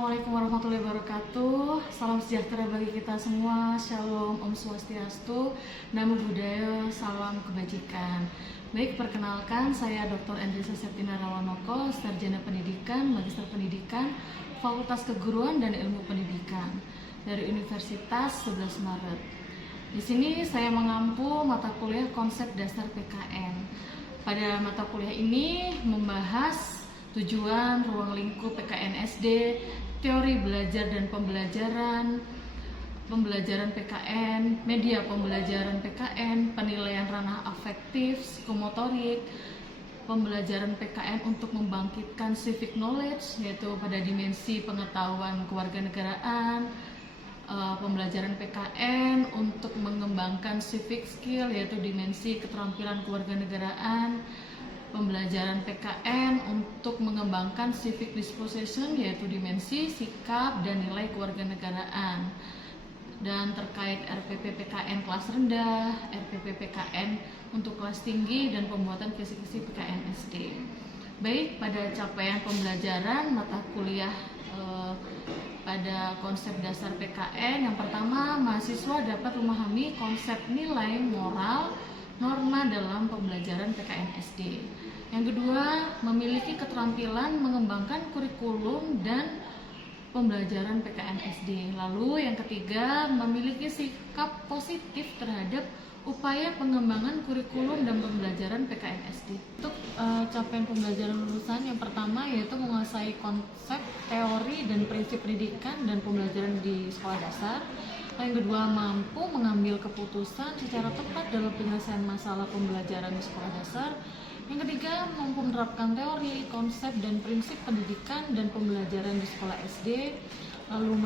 Assalamualaikum warahmatullahi wabarakatuh. Salam sejahtera bagi kita semua. Shalom, Om Swastiastu, Namo Buddhaya, salam kebajikan. Baik, perkenalkan saya Dr. Andresa Septina Rawanoko, Sarjana Pendidikan, Magister Pendidikan, Fakultas Keguruan dan Ilmu Pendidikan dari Universitas 11 Maret. Di sini saya mengampu mata kuliah konsep dasar PKN. Pada mata kuliah ini membahas tujuan, ruang lingkup PKN SD, teori belajar dan pembelajaran PKN, media pembelajaran PKN, penilaian ranah afektif, psikomotorik, pembelajaran PKN untuk membangkitkan civic knowledge, yaitu pada dimensi pengetahuan kewarganegaraan, pembelajaran PKN untuk mengembangkan civic skill, yaitu dimensi keterampilan kewarganegaraan, pembelajaran PKN untuk mengembangkan civic disposition, yaitu dimensi sikap dan nilai kewarganegaraan. Dan terkait RPP PKN kelas rendah, RPP PKN untuk kelas tinggi, dan pembuatan kisi-kisi PKN SD. Baik, pada capaian pembelajaran mata kuliah pada konsep dasar PKN, yang pertama, mahasiswa dapat memahami konsep nilai moral norma dalam pembelajaran PKN SD. Yang kedua, memiliki keterampilan mengembangkan kurikulum dan pembelajaran PKN SD. Lalu yang ketiga, memiliki sikap positif terhadap upaya pengembangan kurikulum dan pembelajaran PKN SD. Untuk capaian pembelajaran lulusan, yang pertama yaitu menguasai konsep, teori, dan prinsip pendidikan dan pembelajaran di sekolah dasar. Yang kedua, mampu mengambil keputusan secara tepat dalam penyelesaian masalah pembelajaran di sekolah dasar. Yang ketiga, mampu menerapkan teori, konsep, dan prinsip pendidikan dan pembelajaran di sekolah SD. Lalu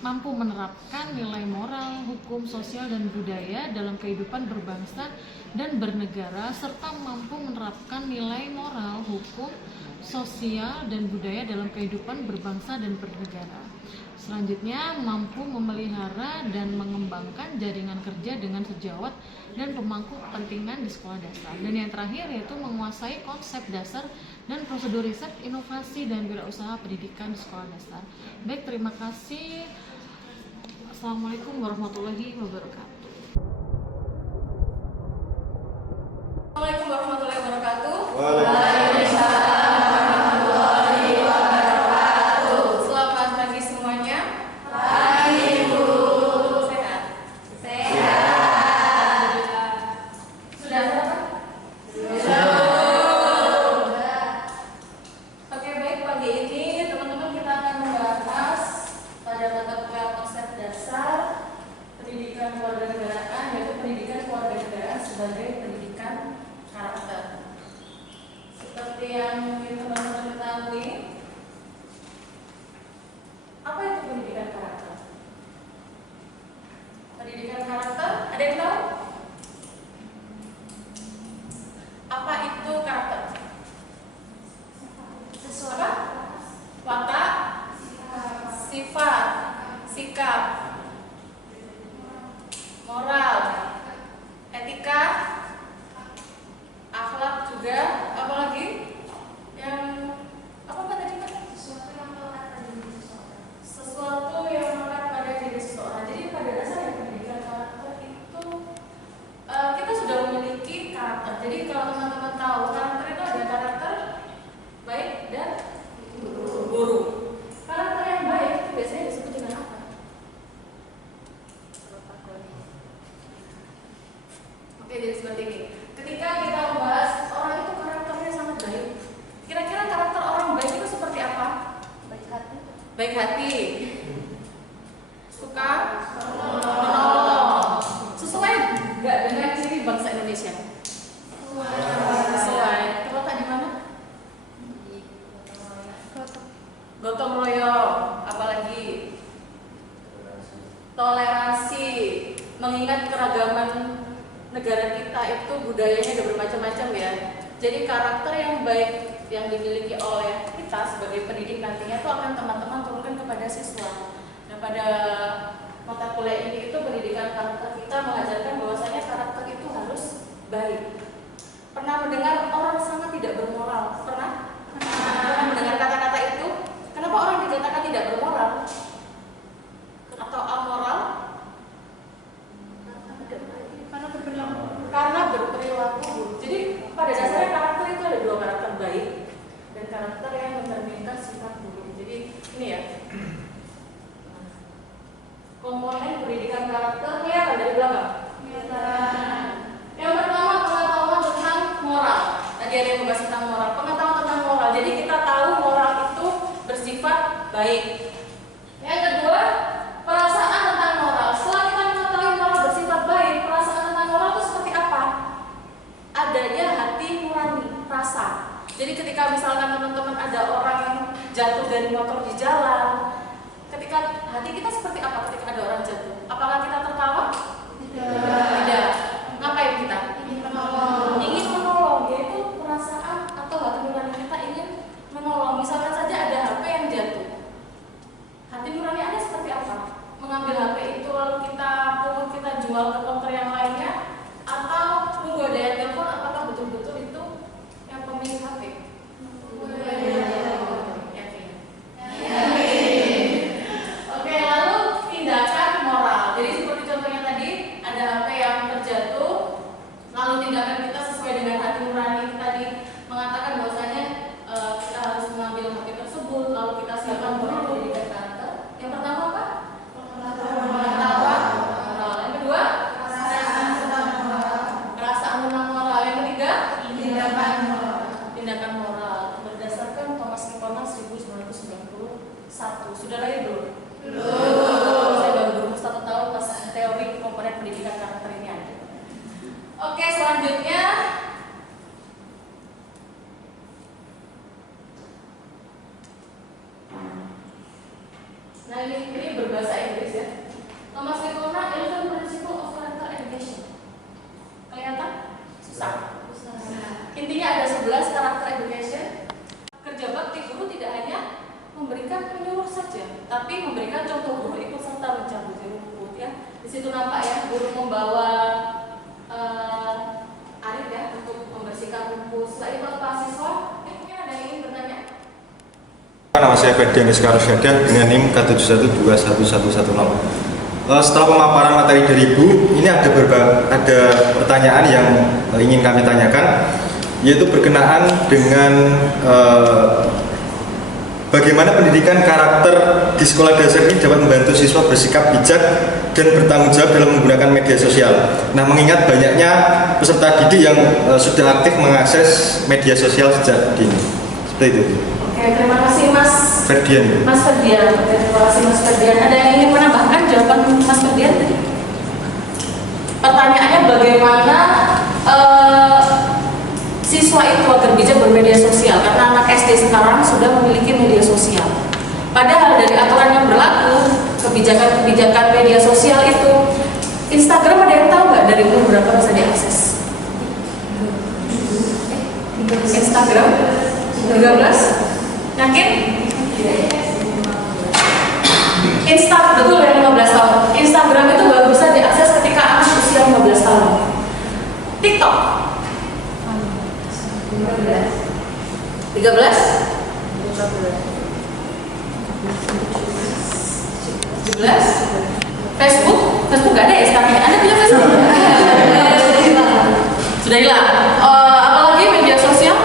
mampu menerapkan nilai moral, hukum, sosial, dan budaya dalam kehidupan berbangsa dan bernegara, serta mampu menerapkan nilai moral, hukum, sosial, dan budaya dalam kehidupan berbangsa dan bernegara. Selanjutnya, mampu memelihara dan mengembangkan jaringan kerja dengan sejawat dan pemangku kepentingan di sekolah dasar. Dan yang terakhir yaitu menguasai konsep dasar dan prosedur riset, inovasi, dan wirausaha pendidikan di sekolah dasar. Baik, terima kasih. Assalamualaikum warahmatullahi wabarakatuh. Assalamualaikum warahmatullahi wabarakatuh. Waalaikumsalam. Selamat pagi semuanya. Pagi, Bu. Sehat? Sehat. Sudah apa? Sudah. Oke, baik, pagi ini teman-teman kita akan membahas pada mata kuliah konsep dasar pendidikan kewarganegaraan, yaitu pendidikan kewarganegaraan sebagai pendidikan karakter. Seperti yang mungkin teman-teman ketahui, apa itu pendidikan karakter? Pendidikan karakter, ada yang tahu? Apa itu karakter? Apa? Watak, sifat, sikap, moral, etika, akhlak juga, apa lagi? Yang apa tadi Pak? Sesuatu yang melekat pada diri seseorang. Jadi pada dasarnya pendidikan karakter itu kita sudah memiliki karakter. Jadi kalau teman-teman tahu, karakter itu ada karakter baik dan buruk. Karakter yang baik itu biasanya disebut dengan apa? Oke, jadi seperti ini. Ketika kita membahas orang itu karakternya sangat baik, kira-kira karakter orang baik itu seperti apa? Baik hati, suka menolong. Sesuai nggak dengan ciri bangsa Indonesia? Sesuai. Terletak di mana? Gotong royong, apalagi toleransi, mengingat keragaman negara kita itu budayanya ada bermacam-macam ya. Jadi karakter yang baik yang dimiliki oleh kita sebagai pendidik nantinya itu akan teman-teman turunkan kepada siswa. Nah, pada mata kuliah ini itu pendidikan karakter kita mengajarkan bahwasanya karakter itu harus baik. Pernah mendengar orang sangat tidak bermoral? Pernah mendengar kata-kata itu? Kenapa orang dikatakan tidak bermoral? Komponen pendidikan karakter kelihatan dari belakang. Yang pertama pengetahuan tentang moral. Tadi ada yang membahas tentang moral. Pengetahuan tentang moral. Jadi kita tahu moral itu bersifat baik. Yang kedua, perasaan tentang moral. Setelah kita mengetahui moral bersifat baik, perasaan tentang moral itu seperti apa? Adanya hati nurani, rasa. Jadi ketika misalkan teman-teman ada orang yang jatuh dari motor di jalan, ketika hati kita seperti apa ketika ada orang jatuh? Apakah kita tertawa? Tidak. Ngapain kita? Ingin menolong, yaitu perasaan atau hati nurani kita ingin menolong. Misalkan saja ada HP yang jatuh. Hati nurani Anda seperti apa? Mengambil HP itu lalu kita pungut, kita jual ke konter yang lainnya, atau tunggu ada yang telepon, apakah betul-betul itu yang pemilik HP? Yakin? Oke, lalu tindakan moral. Jadi seperti contohnya tadi, ada HP yang terjatuh, lalu tindakan kita sesuai dengan hati nurani tadi mengatakan bahwasanya kita harus mengambil HP tersebut, lalu kita siapkan moral pendidikan karakter. Yang pertama apa? Pengetahuan moral. Yang kedua, perasaan tentang moral. Yang ketiga, tindakan moral berdasarkan Thomas Kipona 1991. Sudah lahir belum? Saya baru berumur 1 tahun pas teori komponen pendidikan karakter ini ada. Oke, selanjutnya nah ini berbahasa Inggris ya. Thomas Kipona 11 Principles of Character Education. Kelihatan? Susah. Intinya ada 11 karakter education. Kerja bakti guru tidak hanya memberikan penyuluh saja, tapi memberikan contoh guru ikut serta mencabut rumput ya. Di situ nampak ya, guru membawa arit ya untuk membersihkan rumput. Setelah itu mahasiswa, mungkin ada yang ingin bertanya? Nama saya Ferdian Iskar Syada dengan NIM K711110. Setelah pemaparan materi dari Ibu, ini ada pertanyaan yang ingin kami tanyakan, yaitu berkenaan dengan bagaimana pendidikan karakter di sekolah dasar ini dapat membantu siswa bersikap bijak dan bertanggung jawab dalam menggunakan media sosial. Nah, mengingat banyaknya peserta didik yang sudah aktif mengakses media sosial sejak dini. Seperti itu. Oke, terima kasih Mas Ferdian. Mas Ferdian. Terima kasih Mas Ferdian. Ada yang ingin menambahkan jawaban Mas Ferdian tadi? Pertanyaannya bagaimana siswa itu agar bijak bermedia sosial, karena anak SD sekarang sudah memiliki media sosial. Padahal dari aturan yang berlaku, kebijakan-kebijakan media sosial itu, Instagram ada yang tahu nggak dari umur berapa bisa diakses? Instagram 13? Yakin? Betul ya 15 tahun. Instagram itu baru bisa diakses ketika anak usia 15 tahun. TikTok 13? 17? Facebook nggak ada ya sekarang? Anda punya Facebook? Sudah hilang. Apalagi media sosial.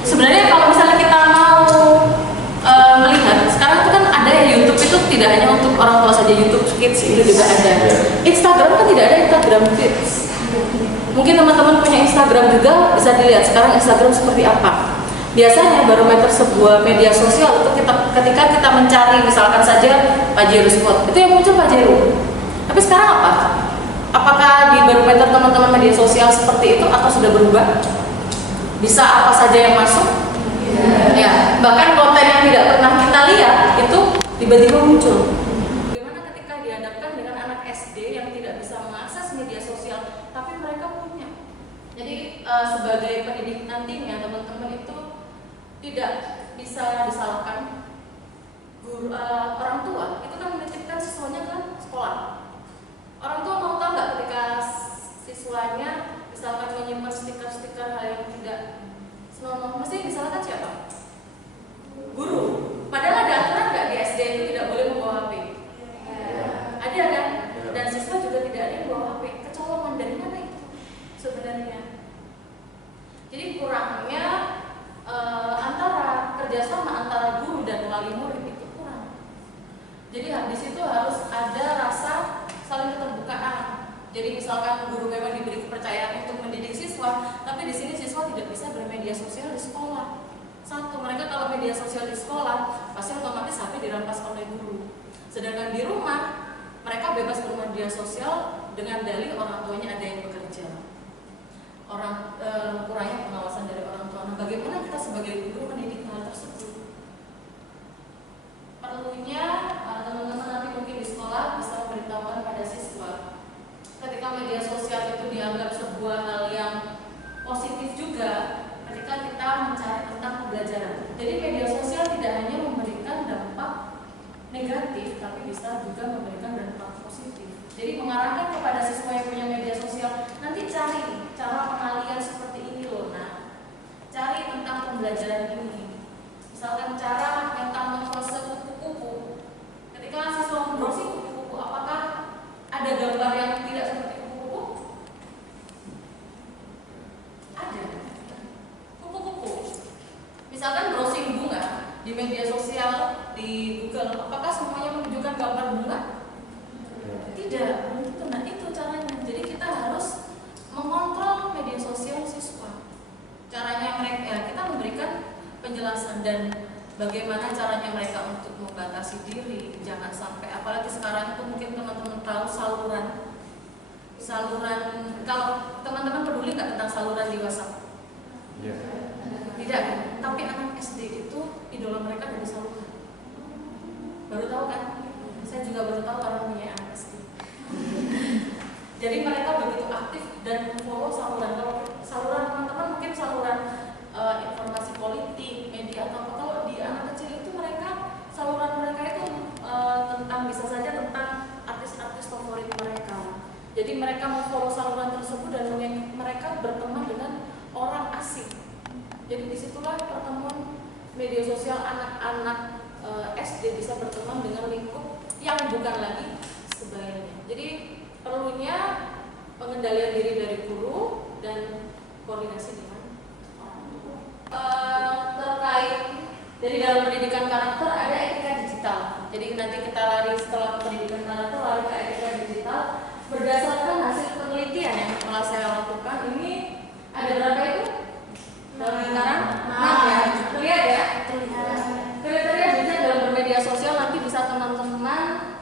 Sebenarnya kalau misalnya kita mau melihat, sekarang itu kan ada ya YouTube itu tidak hanya untuk orang tua saja, YouTube Kids itu juga ada. Instagram kan tidak ada Instagram Kids. Mungkin teman-teman punya Instagram juga, bisa dilihat sekarang Instagram seperti apa. Biasanya barometer sebuah media sosial itu ketika kita mencari misalkan saja Pajero Spot, itu yang muncul Pajero. Tapi sekarang apa? Apakah di barometer teman-teman media sosial seperti itu atau sudah berubah? Bisa apa saja yang masuk? Ya, bahkan konten yang tidak pernah kita lihat itu tiba-tiba muncul. Bagaimana ketika dihadapkan dengan anak SD yang tidak bisa mengakses media sosial, tapi mereka punya. Jadi sebagai pendidik nantinya teman-teman itu tidak bisa disalahkan guru, orang tua itu kan menitipkan siswanya ke sekolah. Orang tua mau tahu nggak ketika siswanya misalkan menyimpan stiker-stiker hal yang tidak senonoh, mesti disalahkan siapa? Guru. Padahal ada aturan nggak di SD itu tidak boleh membawa HP? Ada kan? Dan siswa juga tidak ada yang bawa HP. Kecolongan dari mana itu sebenarnya? Jadi kurangnya antara kerjasama antara guru dan wali murid itu kurang. Jadi di situ harus ada rasa saling keterbukaan. Jadi misalkan guru memang diberi kepercayaan untuk mendidik siswa, tapi di sini siswa tidak bisa bermedia sosial di sekolah. Satu, mereka kalau media sosial di sekolah pasti otomatis HP dirampas oleh guru. Sedangkan di rumah mereka bebas bermedia sosial dengan dalih orang tuanya ada yang bekerja. Kurangnya pengawasan dari orang tua. Nah, bagaimana kita sebagai guru mendidik hal tersebut? Perlunya teman-teman nanti mungkin di sekolah bisa memberitahukan pada siswa ketika media sosial itu dianggap sebuah hal yang positif juga ketika kita mencari tentang pembelajaran. Jadi media sosial tidak hanya memberikan dampak negatif, tapi bisa juga memberikan dampak positif. Jadi mengarahkan kepada siswa yang punya media sosial, nanti cari cara pengalian seperti ini loh. Nah, cari tentang pembelajaran ini. Misalkan cara tentang memproses kupu-kupu. Ketika siswa membrowsing kupu-kupu, apakah ada gambar yang tidak seperti kupu-kupu? Ada. Kupu-kupu. Misalkan browsing bunga di media sosial di Google, apakah semuanya menunjukkan gambar bunga? Tidak. Nah, itu caranya. Jadi kita harus mengontrol media sosial siswa. Caranya mereka, kita memberikan penjelasan dan bagaimana caranya mereka untuk membatasi diri, jangan sampai, apalagi sekarang itu mungkin teman-teman tahu saluran, kalau teman-teman peduli nggak tentang saluran di WhatsApp? Tidak, tapi anak SD itu idola mereka dari saluran. Baru tahu kan? Saya juga baru tahu karena punya anak SD. Jadi mereka begitu aktif dan follow saluran. Kalau saluran teman-teman mungkin saluran informasi politik, media atau apa. Kalau di anak kecil itu mereka saluran mereka itu tentang bisa saja tentang artis-artis favorit mereka. Jadi mereka memfollow saluran tersebut dan mereka berteman dengan orang asing. Jadi disitulah pertemuan media sosial anak-anak SD bisa berteman dengan lingkup yang bukan lagi sebayanya. Jadi perlunya pengendalian diri dari guru dan koordinasi dengan orang tua. Terkait dari dalam pendidikan karakter ada etika digital. Jadi nanti kita lari setelah pendidikan karakter lari ke etika digital berdasarkan hasil penelitian yang telah saya lakukan. Ini ada berapa itu? Dalam lingkaran 6 ya. Terlihat ya? Kriteria bijak dalam bermedia sosial nanti bisa teman-teman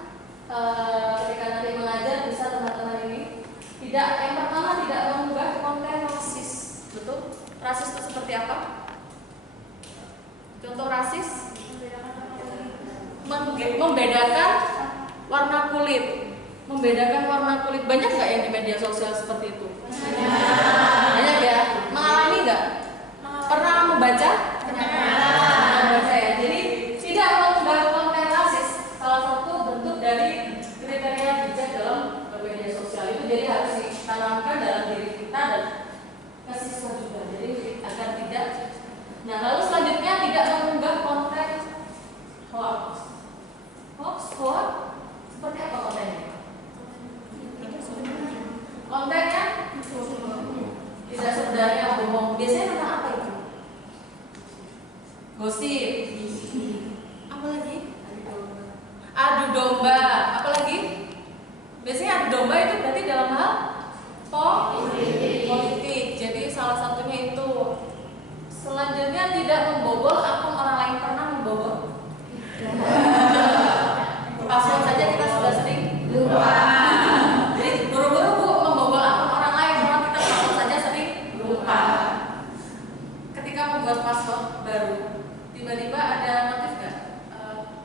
ketika nanti mengajar bisa teman-teman ini tidak, yang pertama tidak mengunggah konten rasis. Betul? Rasis itu seperti apa? Contoh rasis membedakan warna kulit. Membedakan warna kulit banyak nggak yang di media sosial seperti itu? Banyak ya. Mengalami nggak? Pernah membaca? Membaca ya. Jadi tidak mengunggah konten rasis salah satu bentuk dari kriteria bijak dalam media sosial itu. Jadi harus ditanamkan dalam diri kita dan ke siswa juga. Jadi agar tidak. Nah, lalu selanjutnya tidak mengunggah konten hoax. Hoax seperti apa kontennya? Kontennya tidak sebenarnya bohong. Biasanya tentang apa itu? Gosip. Apa lagi? Adu domba. Apa lagi? Biasanya adu domba itu berarti dalam hal politik. Jadi salah satunya itu. Selanjutnya tidak membobol akun orang lain. Pernah membobol? Password saja kita sudah sering lupa. Jadi buru-buru membobol akun orang lain karena kita password saja sering lupa. Ketika membuat password baru, tiba-tiba ada notif nggak?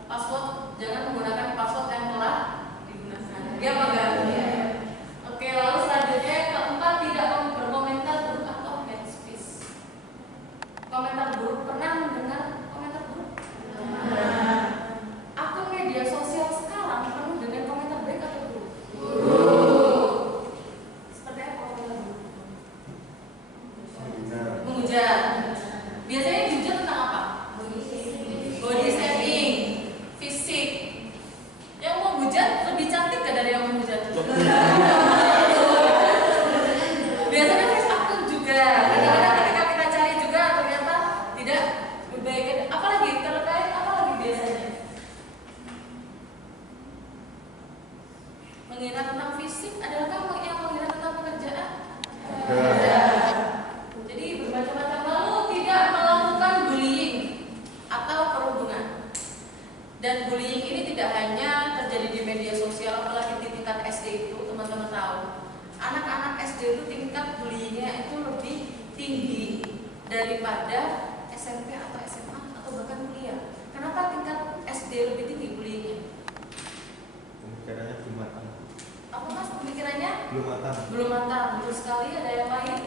Password jangan menggunakan password yang telah digunakan. Dia apa enggak? Oke, lalu selanjutnya yang keempat tidak berkomentar buruk atau hate speech. Komentar buruk, pernah mendengar menghina tentang fisik, adakah yang menghina tentang pekerjaan? Jadi bermacam-macam. Lalu tidak melakukan bullying atau perundungan. Dan bullying ini tidak hanya terjadi di media sosial, apalagi di tingkat SD itu, teman-teman tahu. Anak-anak SD itu tingkat bullyingnya itu lebih tinggi daripada SMP atau SMA atau bahkan kuliah. Kenapa tingkat SD lebih tinggi bullyingnya? Pemikirannya belum matang. Apa mas pemikirannya? Belum matang. Belum matang, betul sekali. Ada yang lain?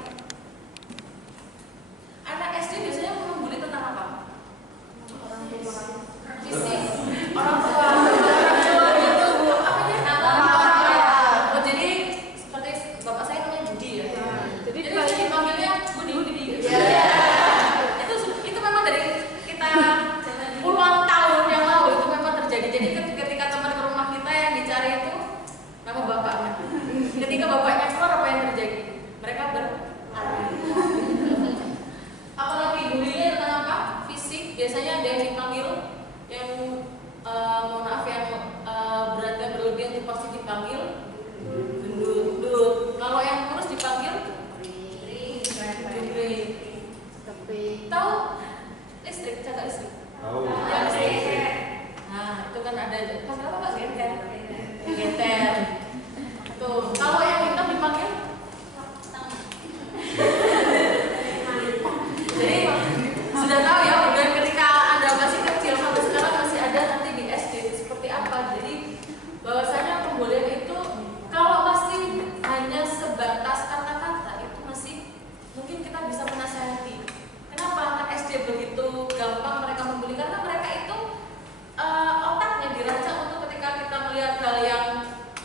Anak SD biasanya membuli tentang apa? Orang tua. Fisik. Orang tua. Itu apa ya? Oh jadi seperti bapak saya namanya Budi ya. Jadi dipanggilnya Budi. Itu memang dari kita puluhan tahun yang lalu itu memang terjadi. Jadi ketika teman ke rumah kita yang dicari itu nama bapaknya. Ketika bapaknya keluar apa yang terjadi? Mereka berlari. Apalagi bullying tentang apa? Fisik. Biasanya ada yang dipanggil yang mohon maaf yang berat dan berlebihan itu pasti dipanggil gendut. Kalau yang kurus dipanggil jubri. Tahu listrik, jaga listrik. Tahu. Ya, listrik. Nah, itu kan ada panggil apa Pak? Geter. Tuh, kalau yang hitam dipanggil jadi sudah tahu ya, udah ketika Anda masih kecil sampai sekarang masih ada nanti di SD seperti apa. Jadi bahwasanya pembulian itu kalau masih hanya sebatas kata-kata itu masih mungkin kita bisa menasihati. Kenapa anak SD begitu gampang mereka membuli? Karena mereka itu otaknya dirancang untuk ketika kita melihat hal yang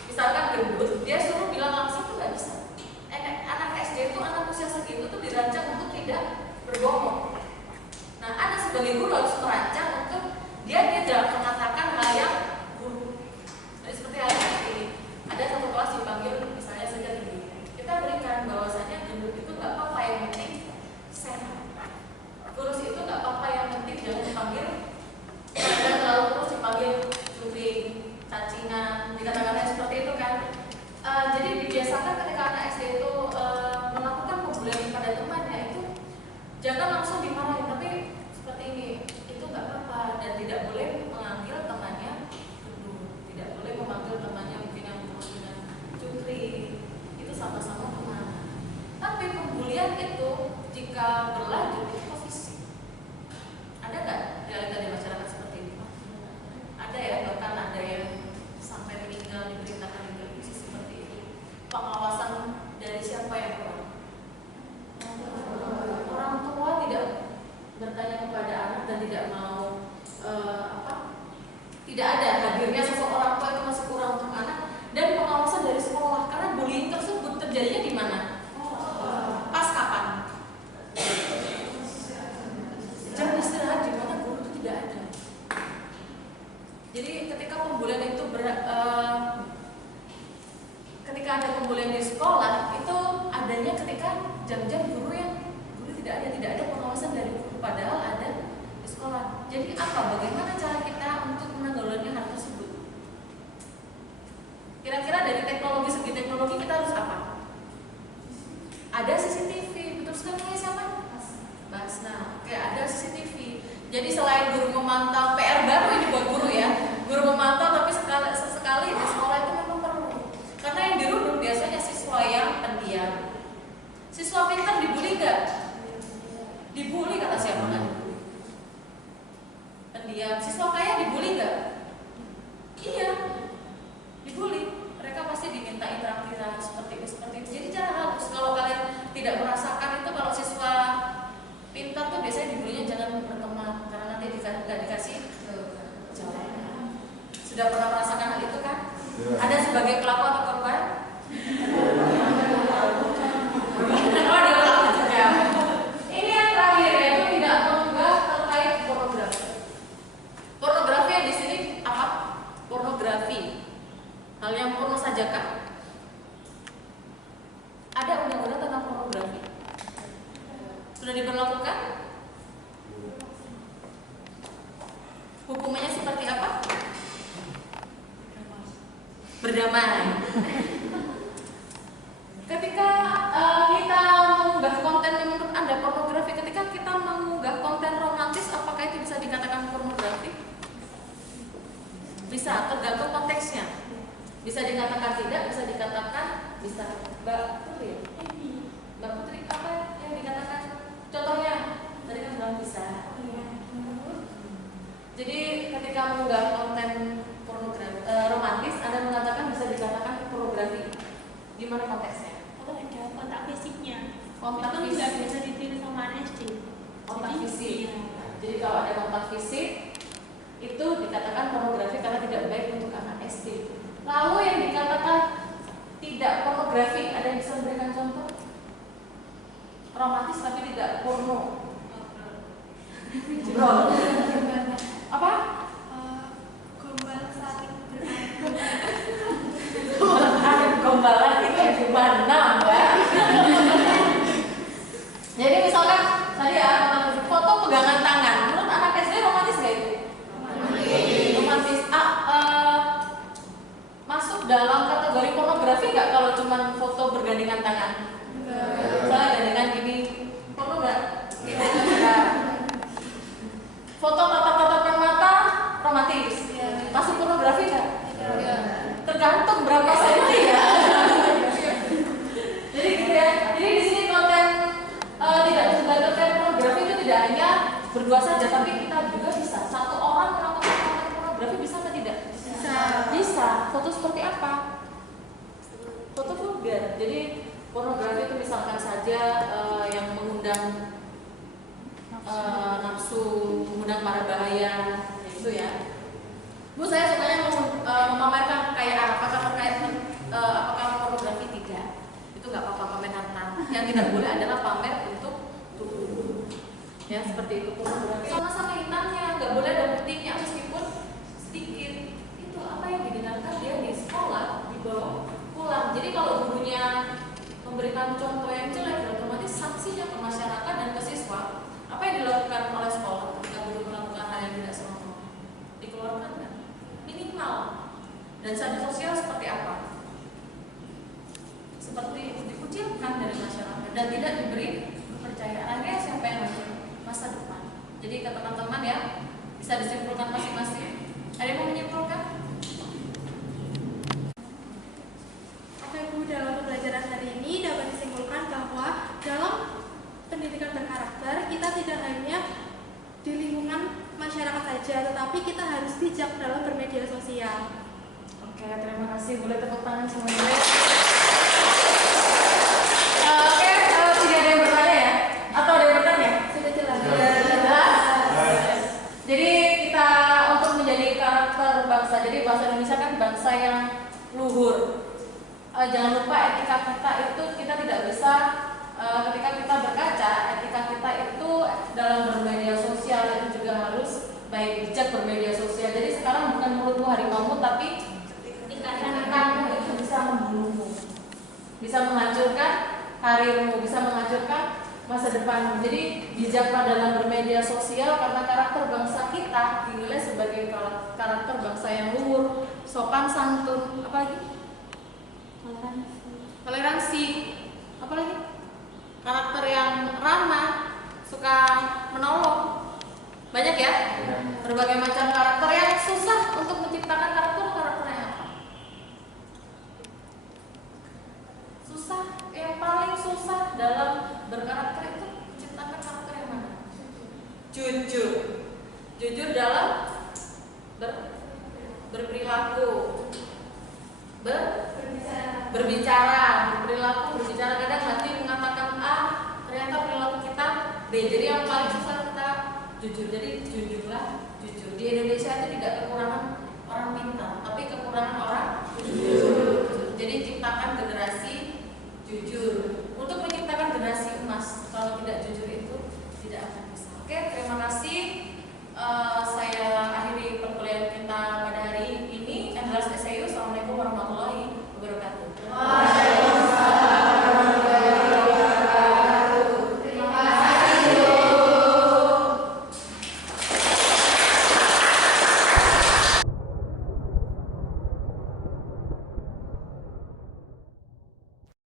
misalkan gendut, dia suruh bilang langsung tuh nggak bisa. Anak SD itu anak usia segitu tuh dirancang untuk tidak berbohong. Nah, Anda sebagai guru harus merancang untuk dia tidak mengatakan hal yang buruk. Jadi seperti halnya ini, ada satu kelas dipanggil misalnya saja tinggi. Kita berikan bahwasanya gendut itu nggak apa-apa, yang penting sehat. Kurus itu nggak apa-apa, yang penting jangan dipanggil. Kadang terlalu kurus dipanggil cubing, cacingan, dikatakan seperti itu kan. Jadi dibiasakan ketika anak SD itu melakukan pembulian pada temannya itu jangan langsung dimarahin, tapi seperti ini, itu nggak apa-apa dan tidak boleh mengambil temannya gendut, tidak boleh memanggil temannya mungkin yang kurus dengan cukri, itu sama-sama teman. Tapi pembulian itu jika berlanjut itu fisik. Ada nggak realita di masyarakat seperti ini? Ada ya, bahkan ada yang sampai meninggal diberitakan di televisi seperti itu. Pengawasan dari siapa yang kurang? Orang tua tidak bertanya kepada anak dan tidak mau tidak ada hadirnya sosok orang tua itu masih kurang untuk anak, dan pengawasan dari sekolah karena bullying tersebut terjadinya di mana? Pas kapan? Jam istirahat di mana guru itu tidak ada. Jadi ketika pembulian itu ketika ada pembulian di sekolah itu adanya ketika jam-jam guru tidak ada pengawasan dari guru padahal ada di sekolah. Jadi apa? Bagaimana cara kita untuk menanggulangi hal tersebut? Kira-kira dari segi teknologi kita harus apa? Ada CCTV, betul sekali ya siapa? Basna. Oke, ada CCTV. Jadi selain guru memantau, PR baru ini buat guru ya. Guru memantau, tapi sesekali di sekolah itu memang perlu. Karena yang dirundung biasanya siswa yang pendiam. Siswa pintar dibully nggak? Dibully kata siapa kan? Pendiam. Siswa kaya dibully nggak? Iya, dibully. Mereka pasti dimintain traktiran seperti itu. Jadi cara halus. Kalau kalian tidak merasakan itu, kalau siswa pintar tuh biasanya dibulinya jangan berteman karena nanti nggak dikasih jawaban. Sudah pernah merasakan hal itu kan? Ya. Ada sebagai pelaku atau korban? Ini yang terakhir yaitu tidak mengunggah terkait pornografi. Pornografi yang di sini apa? Pornografi. Hal yang porno saja kan? Ada undang-undang tentang pornografi. Sudah diberlakukan? Hukumannya seperti apa? berdamai. Ketika kita mengunggah konten yang menurut Anda pornografi, ketika kita mengunggah konten romantis, apakah itu bisa dikatakan pornografi? Bisa, tergantung konteksnya. Bisa dikatakan tidak, bisa dikatakan bisa. Mbak Putri, Mbak Putri apa yang dikatakan? Contohnya, tadi kan bilang bisa. Jadi ketika mengunggah konten pornografi romantis, Anda mengatakan bisa dikatakan pornografi. Di mana konteksnya? Kalau ada kontak fisiknya, Kontak itu fisik. nggak bisa ditiru sama SD. Kontak Jadi, fisik. iya. Jadi kalau ada kontak fisik itu dikatakan pornografi karena tidak baik untuk anak SD. Lalu yang dikatakan tidak pornografi, ada yang bisa memberikan contoh? Romantis tapi tidak porno. Jebrol. Apa? Gombal saling Gombalan itu gimana, Mbak? Jadi misalkan tadi ya foto pegangan tangan, menurut anak SD romantis nggak itu? Romantis. Masuk dalam kategori pornografi nggak kalau cuma foto bergandengan tangan? Misalnya gandengan gini, porno nggak? Nggak. Foto tatap-tatapan mata romantis. Masuk pornografi nggak? Tergantung berapa senti ya. Jadi gitu ya. Jadi di sini konten tidak menggambarkan pornografi itu tidak hanya berdua saja, tapi kita juga bisa. Satu orang melakukan konten pornografi bisa atau tidak? Bisa. Bisa. Foto seperti apa? Foto vulgar. Jadi pornografi itu misalkan saja yang mengundang nafsu, mengundang mara bahaya, itu ya. Bu, saya sukanya memamerkan kekayaan. Apakah pornografi? Tidak. Itu nggak apa-apa, pamer harta. Yang tidak boleh adalah pamer untuk tubuh. Ya, seperti itu pornografi. Sama-sama hitamnya, nggak boleh ada putihnya meskipun sedikit. Itu apa yang didengarkan dia di sekolah, dibawa pulang. Jadi kalau gurunya memberikan contoh yang jelek, otomatis sanksinya ke masyarakat dan ke siswa. Apa yang dilakukan oleh sekolah ketika guru melakukan hal yang tidak senonoh? Dikeluarkan kan? Minimal. Dan sanksi sosial seperti apa? Seperti dikucilkan dari masyarakat dan tidak diberi kepercayaan. Akhirnya siapa yang maju masa depan? Jadi ke teman-teman ya, bisa disimpulkan masing-masing. Ada yang mau menyimpulkan? Oke Bu, dalam pembelajaran hari ini dapat disimpulkan bahwa dalam pendidikan berkarakter kita tidak hanya di lingkungan masyarakat saja, tetapi kita harus bijak dalam bermedia sosial. Oke, terima kasih. Boleh tepuk tangan semuanya. Oke, tidak ada yang bertanya ya? Atau ada yang bertanya? Sudah jelas. Jelas. Jadi kita untuk menjadi karakter bangsa, jadi bahasa Indonesia kan bangsa yang luhur. Jangan lupa etika kita itu kita tidak bisa ketika kita berkaca, etika kita itu dalam bermedia sosial itu juga harus baik bijak bermedia sosial. Jadi sekarang bukan mulutmu harimaumu, tapi ikan-ikanmu itu bisa membunuhmu, bisa menghancurkan karirmu, bisa menghancurkan masa depanmu. Jadi bijaklah dalam bermedia sosial karena karakter bangsa kita dinilai sebagai karakter bangsa yang luhur, sopan santun, apalagi toleransi, apalagi karakter yang ramah, suka menolong. Banyak ya, berbagai macam karakter. Yang susah untuk menciptakan karakter yang apa? Susah, yang paling susah dalam berkarakter itu menciptakan karakter yang mana? Jujur. Jujur dalam berperilaku, berbicara, kadang hati mengatakan A, ternyata perilaku kita B. Jadi yang paling susah kita jujur. Jadi jujurlah jujur. Di Indonesia itu tidak kekurangan orang pintar, tapi kekurangan orang jujur. Jadi ciptakan generasi jujur. Untuk menciptakan generasi emas, kalau tidak jujur